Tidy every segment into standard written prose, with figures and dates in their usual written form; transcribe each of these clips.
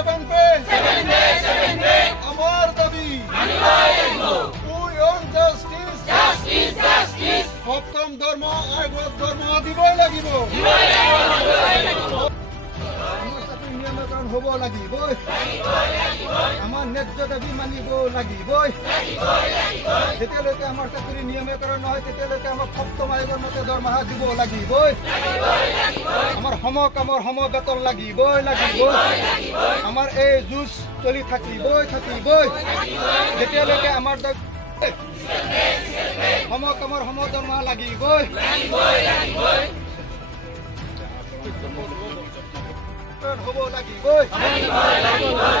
7 pay আমার দাবি উই want justice সপ্তম ধর্ম আয়োগত ধর্ম দিবই লাগিব নিয়মীকরণ হব লাগিবই আমার ন্যায্য দাবি মানিব লাগিবই যেতিয়ালৈকে আমার চাকরি নিয়মীকরণ নহয় তেতিয়ালৈকে আমার সপ্তম আয়োগের মতে দরমহা দিব লাগিবই আমার সমকামৰ সম বেতন লাগিবই আমাৰ এই যুঁজ চলি থাকিবই যেতিয়ালৈকে আমাৰ সমকামৰ সম দৰমহা লাগিবই হব লাগিবই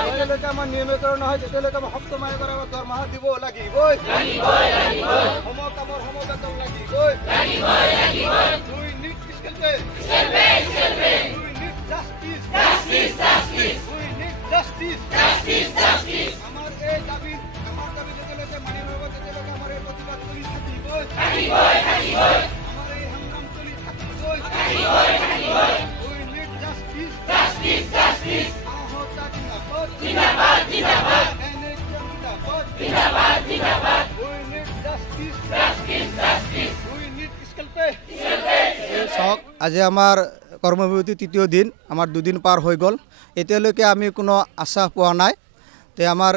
যেতিয়ালৈকে আমাৰ নিয়মীকৰণ নহয় তেতিয়ালৈকে আমাৰ সপ্তম আয়োগৰ দৰমহা দিব লাগিবই সমকামৰ সম বেতন লাগিবই we need fiscal pay we need justice we need justice আমাৰ এই দাবী যেতিয়ালৈকে মানি নলব তেতিয়ালৈকে আমাৰ এই প্ৰতিবাদ চলি থাকিবই আমাৰ এই সংগ্ৰাম চলি থাকিবই we need justice জিন্দাবাদ we need justice we need fiscal pay আজি আমাৰ কৰ্মবিৰতি তৃতীয় দিন আমাৰ দুদিন পাৰ হৈ গ'ল এতিয়ালৈকে আমি কোনো আশা পোৱা নাই তে আমাৰ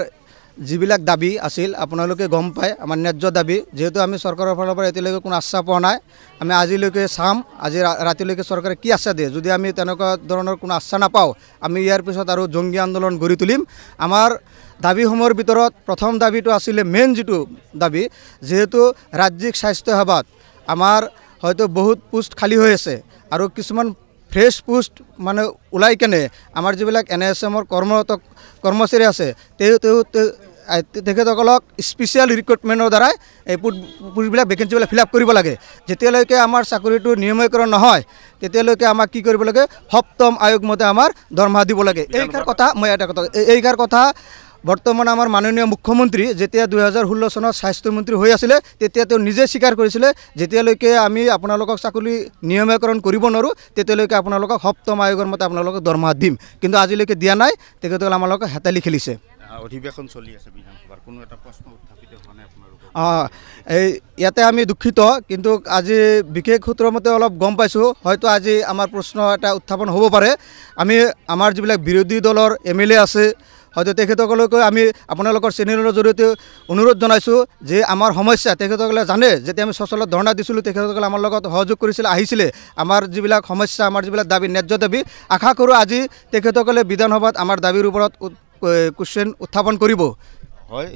যিবিলাক দাবী আছিল আপোনালোকে গম পায় আমাৰ ন্যায্য দাবী যেহেতু আমি চৰকাৰৰ ফালৰ পৰা এতিয়ালৈকে কোনো আশা পোৱা নাই আমি আজিলৈকে চাম আজি ৰাতিলৈকে চৰকাৰে কি আশা দিয়ে যদি আমি তেনেকুৱা ধৰণৰ কোনো আশা নাপাওঁ আমি ইয়াৰ পিছত আৰু জংগী আন্দোলন গঢ়ি তুলিম আমাৰ দাবীসমূহৰ ভিতৰত প্ৰথম দাবীটো আছিলে মেইন যিটো দাবী যেহেতু ৰাজ্যিক স্বাস্থ্য সেৱাত আমাৰ হয়তো বহুত পোষ্ট খালী হৈ আছে আৰু কিছুমান ফ্ৰেছ পোষ্ট মানে ওলাই কেনে আমাৰ যিবিলাক NSMৰ কৰ্মচাৰী আছে তেখেতসকলক স্পেচিয়েল ৰিক্ৰুটমেণ্টৰ দ্বাৰাই এই পোষ্টবিলাক ভেকেঞ্চিবিলাক ফিল আপ কৰিব লাগে যেতিয়ালৈকে আমাৰ চাকৰিটো নিয়মীকৰণ নহয় তেতিয়ালৈকে আমাক কি কৰিব লাগে সপ্তম আয়োগ মতে আমাৰ দৰমহা দিব লাগে এইকাৰ কথা বৰ্তমান আমাৰ মাননীয় মুখ্যমন্ত্ৰী যেতিয়া 2016 চনত স্বাস্থ্যমন্ত্ৰী হৈ আছিলে তেতিয়া তেওঁ নিজে স্বীকাৰ কৰিছিলে যেতিয়ালৈকে আমি আপোনালোকক চাকৰি নিয়মীকৰণ কৰিব নোৱাৰোঁ তেতিয়ালৈকে আপোনালোকক সপ্তম আয়োগৰ মতে আপোনালোকক দৰমহা দিম কিন্তু আজিলৈকে দিয়া নাই তেখেতসকলে আমালোকক হেতালি খেলিছে অধিৱেশন চলি আছে বিধানসভাৰ কোনো এটা প্ৰশ্ন উত্থাপিত হোৱা নাই আপোনালোকৰ ইয়াতে আমি দুঃখিত কিন্তু আজি বিশেষ সূত্ৰৰ মতে অলপ গম পাইছোঁ হয়তো আজি আমাৰ প্ৰশ্ন এটা উত্থাপন হ'ব পাৰে আমি আমাৰ যিবিলাক বিৰোধী দলৰ MLA আছে হয়তো তেখেতসকলকৈ আমি আপোনালোকৰ চেনেলৰ জৰিয়তে অনুৰোধ জনাইছোঁ যে আমাৰ সমস্যা তেখেতসকলে জানে যেতিয়া আমি সচলত ধৰ্ণা দিছিলোঁ তেখেতসকলে আমাৰ লগত সহযোগ কৰিছিলে আহিছিলে আমাৰ যিবিলাক সমস্যা আমাৰ যিবিলাক দাবী ন্যায্য দাবী আশা কৰোঁ আজি তেখেতসকলে বিধানসভাত আমাৰ দাবীৰ ওপৰত কুৱেশ্যন উত্থাপন কৰিব হয়